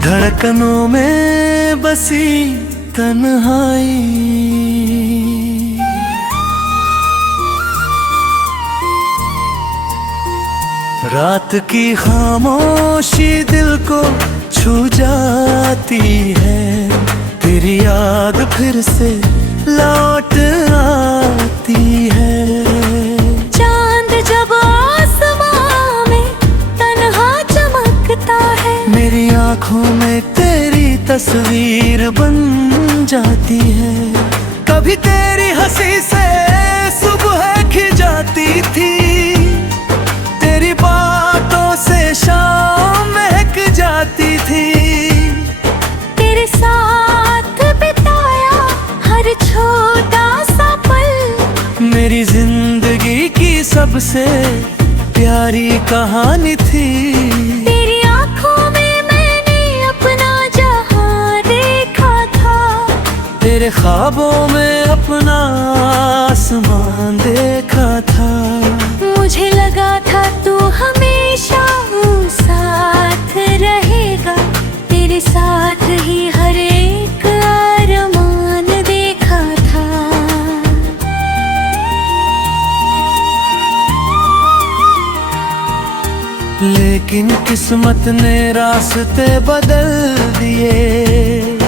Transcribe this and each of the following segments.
धड़कनों में बसी तन्हाई, रात की खामोशी दिल को छू जाती है। तेरी याद फिर से लौट आती है। चांद जब आसमां में तन्हा चमकता है, मेरी आँखों में तेरी तस्वीर बन जाती है। कभी तेरी हंसी से सुबह खिल जाती थी, तेरी बातों से शाम महक जाती थी। तेरे साथ बिताया हर छोटा सा पल मेरी जिंदगी की सबसे प्यारी कहानी थी। तेरी आंखों में मैंने अपना जहां देखा था, तेरे ख्वाबों में अपना आसमान देखा था। मुझे लगा था तू हमेशा साथ रहेगा, तेरे साथ ही हर एक अरमान देखा था। लेकिन किस्मत ने रास्ते बदल दिए,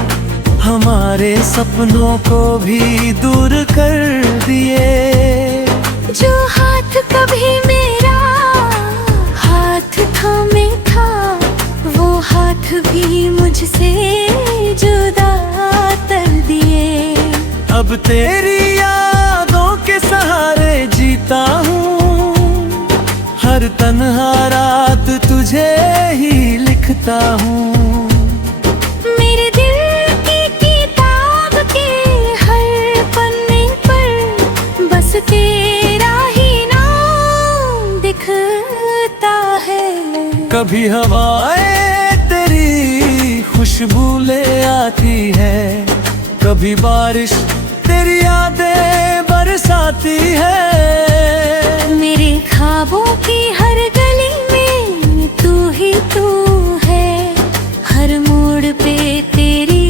हमारे सपनों को भी दूर कर दिए। जो हाथ कभी मेरा हाथ थामे था, वो हाथ भी मुझसे जुदा कर दिए। अब तेरी यादों के सहारे जीता हूँ, हर तन्हा रात तुझे ही लिखता हूँ। मेरे दिल की किताब के हर पन्ने पर बस तेरा ही नाम दिखता है। कभी हवाएं तेरी खुशबू ले आती है, कभी बारिश तेरी यादें बरसाती है। मेरे ख्वाबों की हर गली में तू ही तू है, हर मोड़ पे तेरी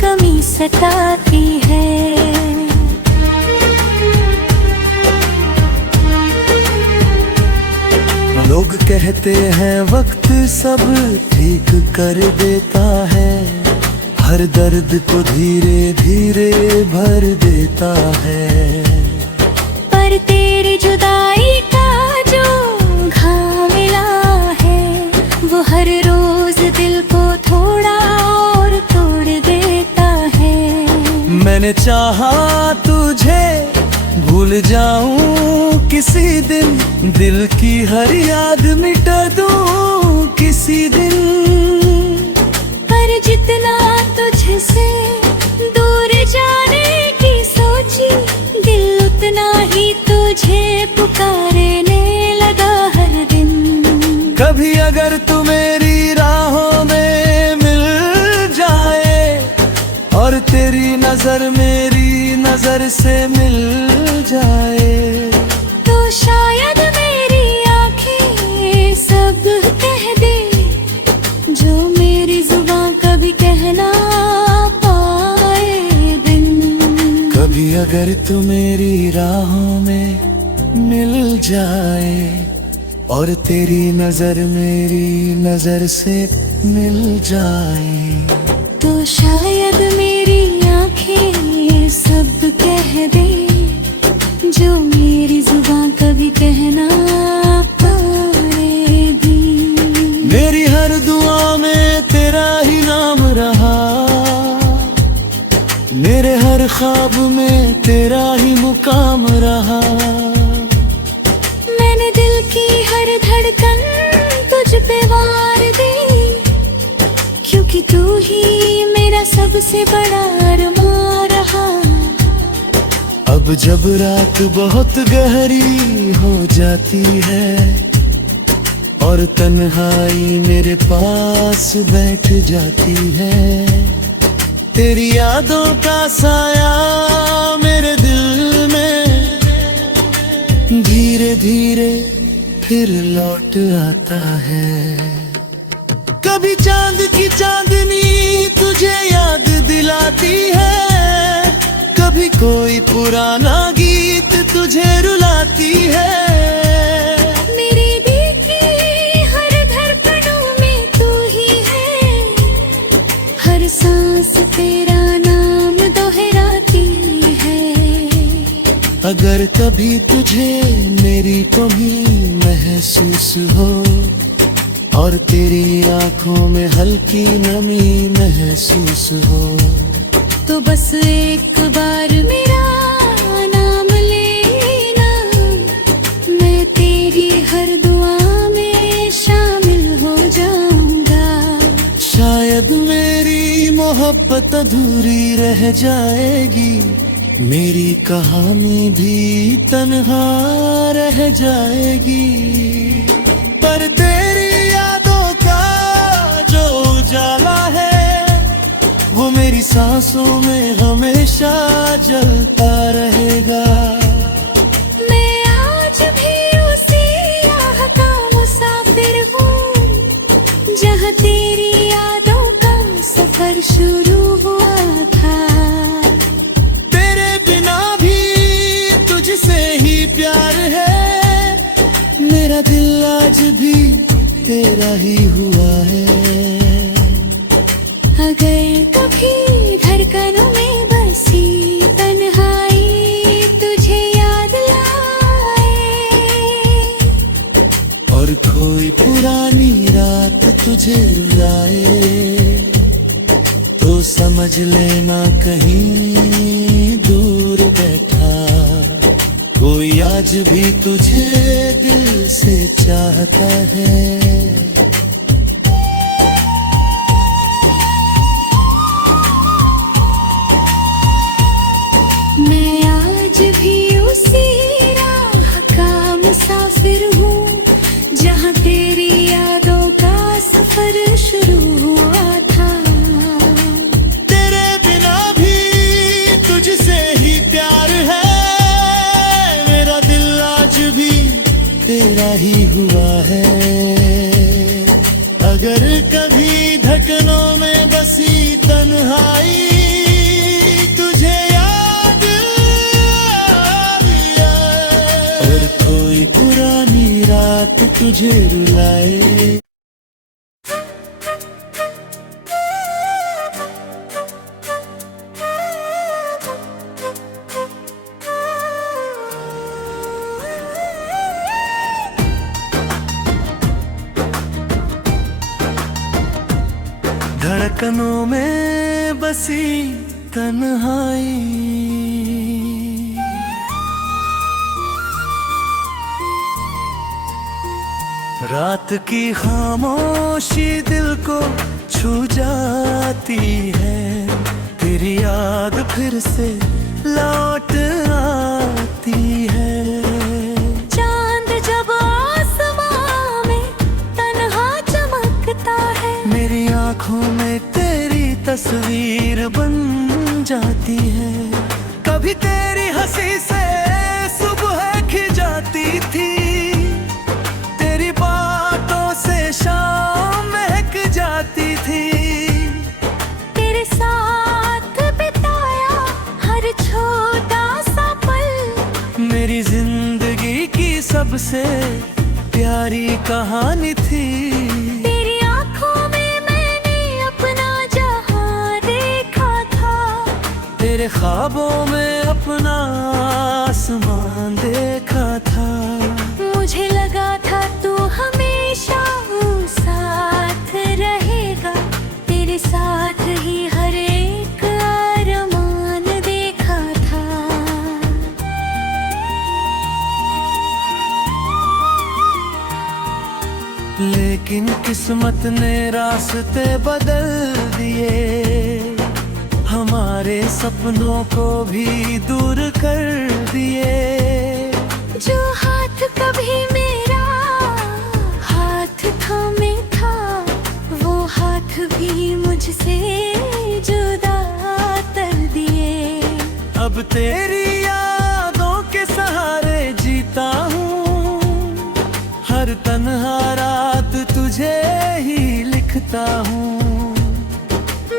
कमी सताती है। लोग कहते हैं वक्त सब ठीक कर देता है, हर दर्द को धीरे धीरे भर देता है। पर तेरी जुदाई का जो घाव मिला है, वो हर रोज दिल को थोड़ा और तोड़ देता है। मैंने चाहा तुझे भूल जाऊं किसी दिन, दिल की हर याद मिटा दूं किसी दिन। पर जितना तुझसे दूर जाने की सोची, दिल उतना ही तुझे पुकारने लगा हर दिन। कभी अगर तू मेरी राहों में मिल जाए, और तेरी नजर मेरी नजर से मिल जाए, तो शायद मेरी आंखें सब कह दे, जो मेरी जुबान कभी कहना पाए दिन। कभी अगर तू मेरी राहों में मिल जाए, और तेरी नजर मेरी नजर से मिल जाए, तो शायद मेरी आंखें सब कह दे, जो मेरी जुबान कभी कहना पाए दिन। मेरी हर दुआ में तेरा ही नाम रहा, मेरे हर ख्वाब में तेरा ही मुकाम रहा। मैंने दिल की हर धड़कन तुझ पे वार दी, क्योंकि तू ही मेरा सबसे बड़ा अरमान रहा। अब जब रात बहुत गहरी हो जाती है, और तन्हाई मेरे पास बैठ जाती है, तेरी यादों का साया मेरे दिल में धीरे धीरे फिर लौट आता है। कभी चांद की चांदनी तुझे याद दिलाती है, कभी कोई पुराना गीत तुझे रुलाती है। मेरे दिल की हर धड़कनों में तू ही है, हर सांस तेरा नाम दोहराती है। अगर कभी तुझे मेरी कमी महसूस हो और तेरी आंखों में हल्की नमी महसूस हो, तो बस एक बार मेरा नाम लेना, मैं तेरी हर दुआ में शामिल हो जाऊंगा। शायद मेरी मोहब्बत अधूरी रह जाएगी, मेरी कहानी भी तन्हा रह जाएगी। पर तेरी यादों का जो उजाला है, वो मेरी सांसों में हमेशा जलता रहेगा। मैं आज भी उसी राह का मुसाफिर हूँ, जहाँ तेरी यादों का सफर शुरू हुआ था। तेरे बिना भी तुझसे ही प्यार है, मेरा दिल आज भी तेरा ही हुआ है। अगर कभी धड़कनों में बसी तन्हाई तुझे याद लाए, और कोई पुरानी रात तुझे रुलाए, तो समझ लेना कहीं दूर बैठा कोई आज भी तुझे दिल से चाहता है। मैं आज भी उसी राह का मुसाफिर हूँ, जहाँ तेरी यादों का सफर शुरू हुआ था। तेरे बिना भी तुझसे ही प्यार है, मेरा दिल आज भी तेरा ही हुआ है। अगर कभी धड़कनों में बसी तन्हाई तुझे याद आया, और कोई पुरानी रात तुझे रुलाए। धड़कनों में बसी तन्हाई, रात की खामोशी दिल को छू जाती है। तेरी याद फिर से लौट आती है। चांद जब आसमां में तन्हा चमकता है, मेरी आंखों में तेरी तस्वीर बन जाती है। कभी तेरी हंसी से सुबह खिजाती थी, तेरी बातों से शाम महक जाती थी। तेरे साथ बिताया हर छोटा सा पल मेरी जिंदगी की सबसे प्यारी कहानी थी। तेरी आंखों में मैंने अपना जहां देखा था, तेरे ख्वाबों में अपना आसमान देखा था। मुझे लगा था तू हमेशा साथ रहेगा, तेरे साथ ही हर एक अरमान देखा था। लेकिन किस्मत ने रास्ते बदल दिए, हमारे सपनों को भी दूर कर दिए। जो हाथ कभी मेरा हाथ थामे था, वो हाथ भी मुझसे जुदा कर दिए। अब तेरी यादों के सहारे जीता हूँ, हर तन्हा रात तुझे ही लिखता जीता हूँ।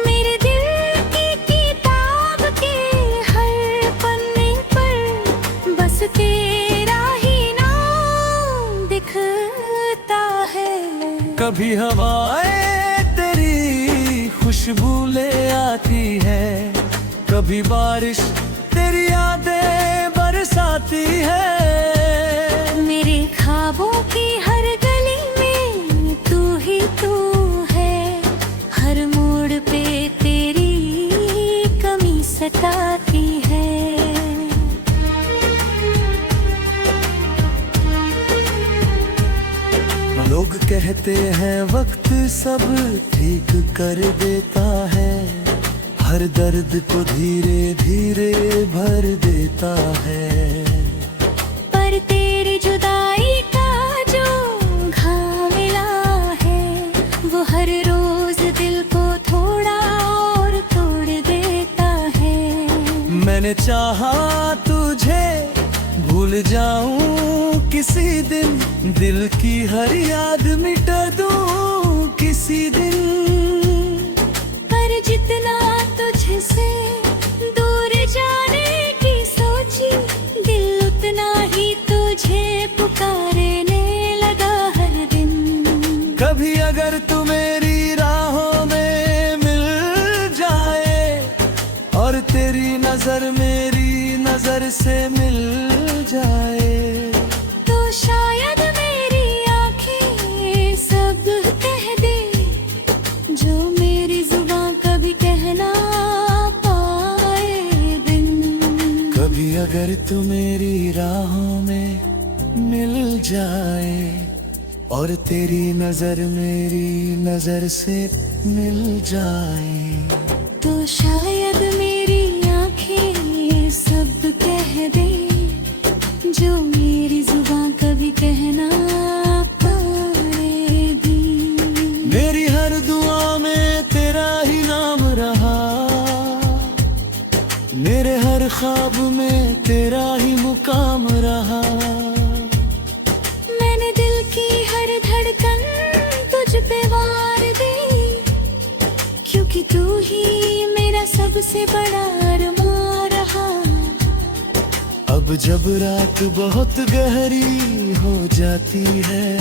मेरे दिल की किताब के हर पन्ने पर बस तेरा ही नाम दिखता है। कभी हवाएं तेरी खुशबू ले आती है, कभी बारिश तेरी यादें बरसाती है। मेरे ख्वाबों की हर गली में तू ही तू है, हर मोड़ पे तेरी कमी सताती है। लोग कहते हैं वक्त सब ठीक कर देता है, हर दर्द को धीरे धीरे भर देता है। पर तेरी जुदाई का जो घाव मिला है, वो हर रोज दिल को थोड़ा और तोड़ देता है। मैंने चाहा तुझे भूल जाऊं किसी दिन, दिल की हर याद मिटा दूं किसी दिन। पर जितना तुझसे दूर जाने की सोची, दिल उतना ही तुझे पुकारने लगा हर दिन। कभी अगर तू मेरी राहों में मिल जाए और तेरी नजर मेरी नजर से मिल जाए, तो शायद मेरी आंखें सब कह दे जो मेरी जुबान कभी कहना पाए दिन। कभी अगर तू मेरी राहों में मिल जाए और तेरी नजर मेरी नजर से मिल जाए, तो शायद मेरी आंखें सब कह दे जो मेरी जुबान कभी कहना पाए दिन। मेरी हर दुआ में तेरा ही नाम रहा, मेरे हर ख्वाब में तेरा ही मुकाम रहा। मैंने दिल की हर धड़कन तुझ पे वार दी, क्योंकि तू ही मेरा सबसे बड़ा अरमान रहा। अब जब रात बहुत गहरी हो जाती है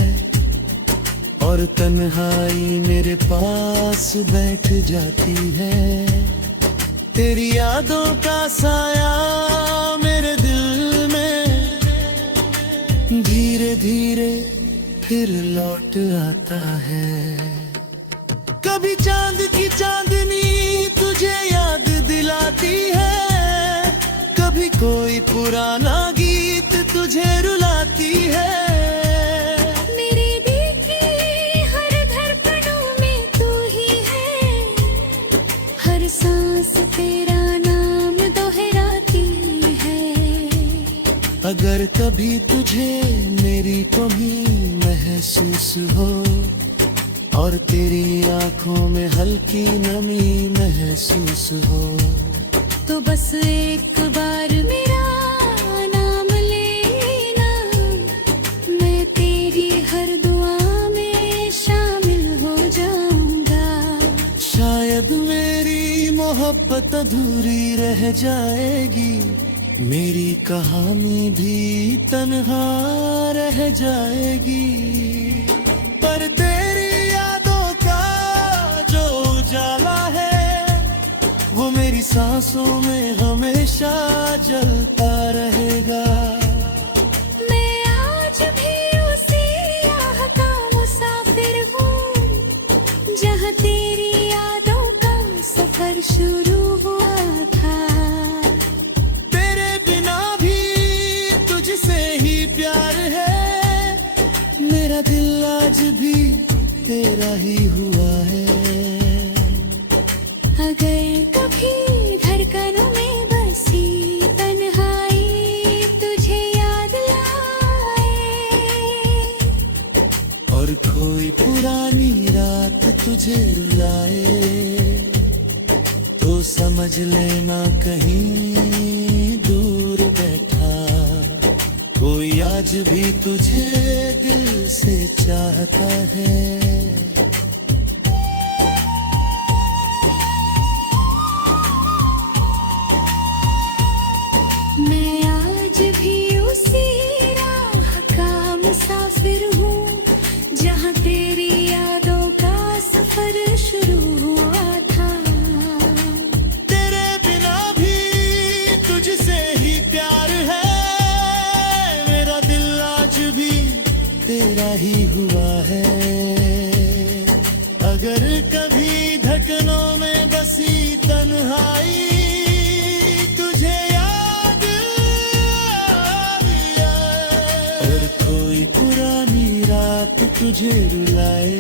और तन्हाई मेरे पास बैठ जाती है, तेरी यादों का साया मेरे दिल में धीरे धीरे फिर लौट आता है। कभी चांद की चांदनी तुझे याद दिलाती है, कभी कोई पुराना गीत तुझे रुलाती है। मेरे दिल की हर धड़कनों में तू ही है, हर सांस तेरा नाम दोहराती है। अगर कभी तुझे मेरी कमी महसूस हो और तेरी आंखों में हल्की नमी महसूस हो, तो बस एक बार मेरा नाम लेना, मैं तेरी हर दुआ में शामिल हो जाऊंगा। शायद मेरी मोहब्बत अधूरी रह जाएगी, मेरी कहानी भी तन्हा रह जाएगी। पर तेरी यादों का जो उजाला है, वो मेरी सांसों में हमेशा जलता रहेगा। मैं आज भी उसी राह का मुसाफिर हूँ, जहाँ तेरी यादों का सफर शुरू हुआ था। तेरे बिना भी तुझसे ही प्यार है, मेरा दिल आज भी तेरा ही हुआ है। अगर कभी धड़कनों में बसी तन्हाई तुझे याद लाए, और कोई पुरानी रात तुझे रुलाए, तो समझ लेना कहीं दूर बैठा कोई आज भी तुझे दिल से चाहता है। है। अगर कभी धड़कनों में बसी तन्हाई तुझे याद आया, और कोई पुरानी रात तुझे रुलाए।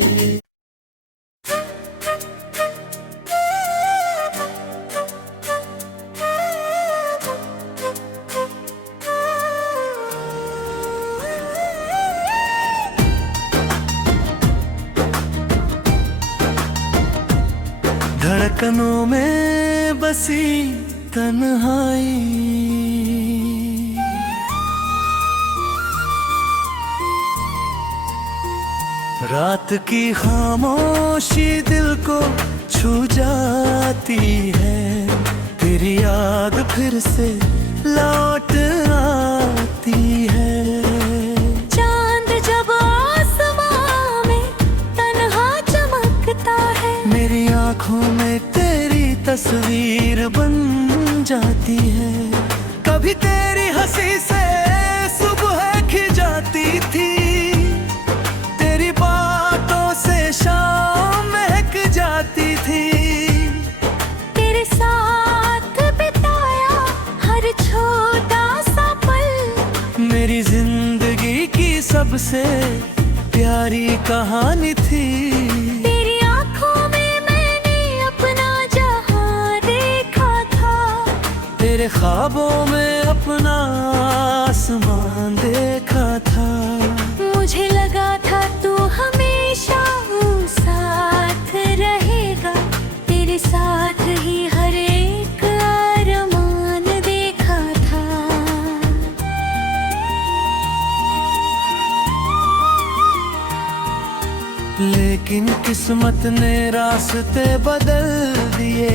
धड़कनों में बसी तन्हाई, रात की खामोशी दिल को छू जाती है। तेरी याद फिर से लौट आती है। चांद जब आसमां में तन्हा चमकता है, मेरी आँखों में तेरी तस्वीर बन जाती है। कभी तेरी हंसी से सुबह खिल जाती थी, तेरी बातों से शाम महक जाती थी। तेरे साथ बिताया हर छोटा सा पल मेरी जिंदगी की सबसे प्यारी कहानी थी। तेरी आंखों में मैंने अपना जहां देखा था, तेरे ख्वाबों में अपना आसमान देखा था। मुझे लगा था तू हमेशा साथ रहेगा, तेरे साथ ही हर एक अरमान देखा था। लेकिन किस्मत ने रास्ते बदल दिए,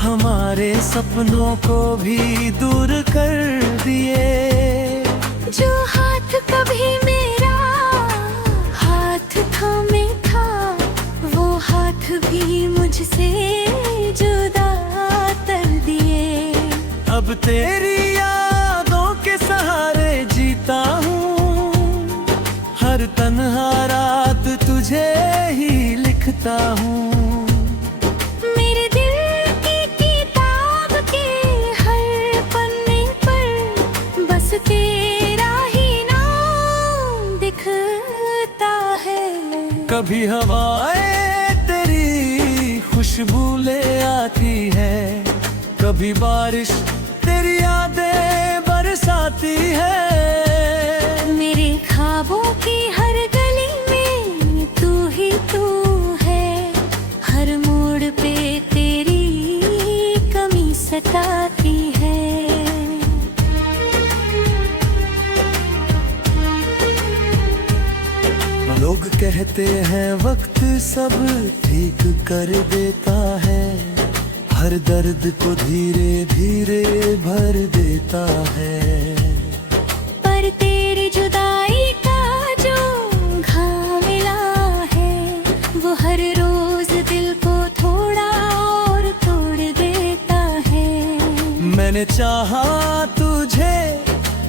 हमारे सपनों को भी दूर कर दिए। जो हाथ कभी मेरा हाथ थामे था, वो हाथ भी मुझसे जुदा कर दिए। अब तेरी यादों के सहारे जीता हूँ, हर तन्हा रात तुझे ही लिखता हूँ। मेरे दिल की किताब के हर पन्ने पर बस तेरा ही नाम दिखता है। कभी हवाएं तेरी खुशबू ले आती है, कभी बारिश तेरी यादें बरसाती है। मेरे ख्वाबों की हर गली में तू ही तू है, हर मोड़ पे तेरी कमी सताती है। लोग कहते हैं वक्त सब ठीक कर देता है, हर दर्द को धीरे धीरे भर देता है। पर तेरी जुदाई का जो घाव मिला है, वो हर रोज दिल को थोड़ा और तोड़ देता है। मैंने चाहा तुझे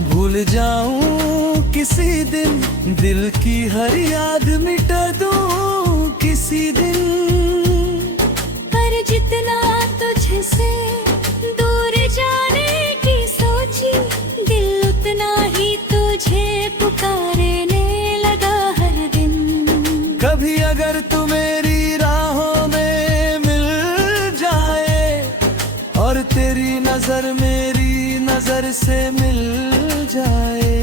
भूल जाऊं किसी दिन, दिल की हर याद मिटा दूं किसी दिन। पर जितना तुझसे दूर जाने की सोची, दिल उतना ही तुझे पुकारने लगा हर दिन। कभी अगर तू मेरी राहों में मिल जाए, और तेरी नजर मेरी नजर से मिल जाए,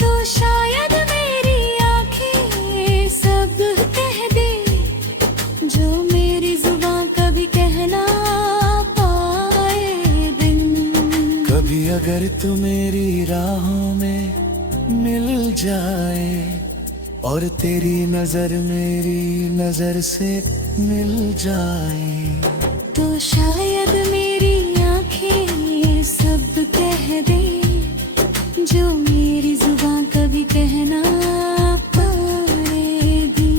तो शायद मेरी आंखें सब कह दे, जो मेरी जुबान कभी कहना पाए दिन। कभी अगर तू मेरी राहों में मिल जाए, और तेरी नजर मेरी नजर से मिल जाए, तो शायद मेरी आंखें सब कह दे, जो मेरी जुबान कभी कहना पाएगी।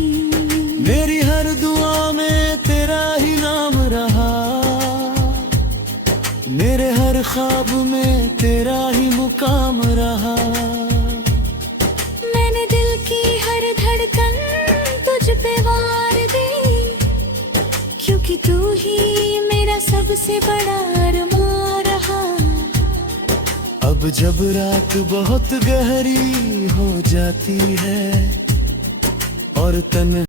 मेरी हर दुआ में तेरा ही नाम रहा, मेरे हर ख्वाब में तेरा ही मुकाम रहा। मैंने दिल की हर तू ही मेरा सबसे बड़ा अरमान रहा। अब जब रात बहुत गहरी हो जाती है और तन